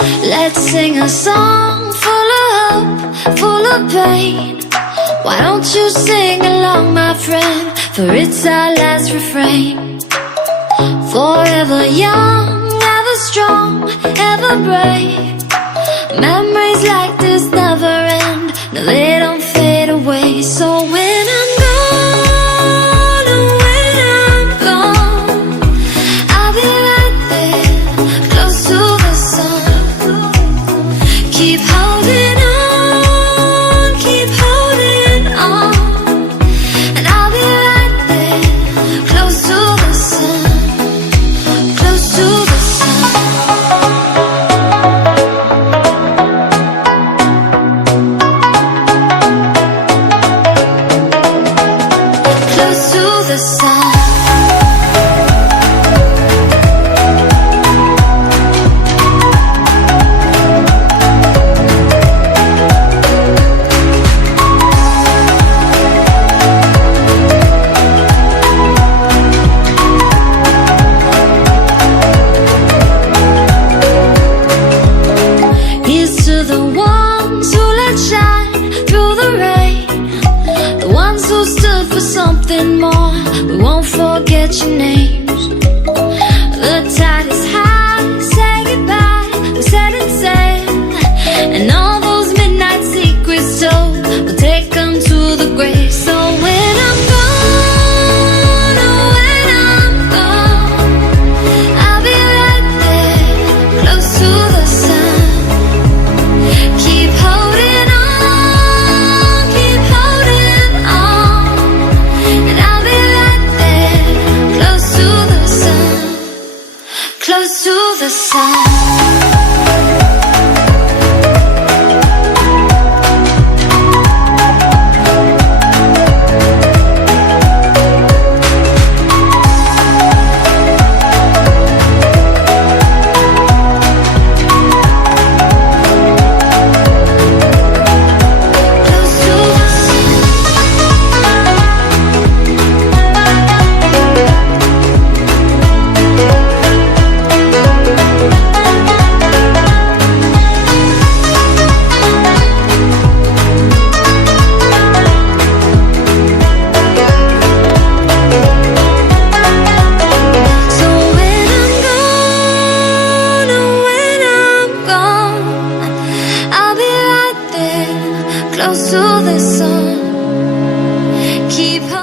Let's sing a song full of hope, full of pain. Why don't you sing along, my friend? For it's our last refrain. Forever young, ever strong, ever brave. Memories like this never end. No, they don't fade away. So when I'm gone, oh, when I'm gone, I'll be right there, close to the sun. Keep holding on, keep holding on, and I'll be right there, close to the sun, close to the sun. Close to the sun. Here's to the ones who let shine through the rain, the ones who stood for something more. We won't forget your names. The tide is high, say goodbye, we set it sail, and all those midnight secrets told, we'll take them to the grave. So when I'm gone, oh, when I'm gone, I'll be right there, close to the sun. Keep holding on, keep holding on, and I'll be right there, close to the sun, close to the sun. Close to the sun, keep holding.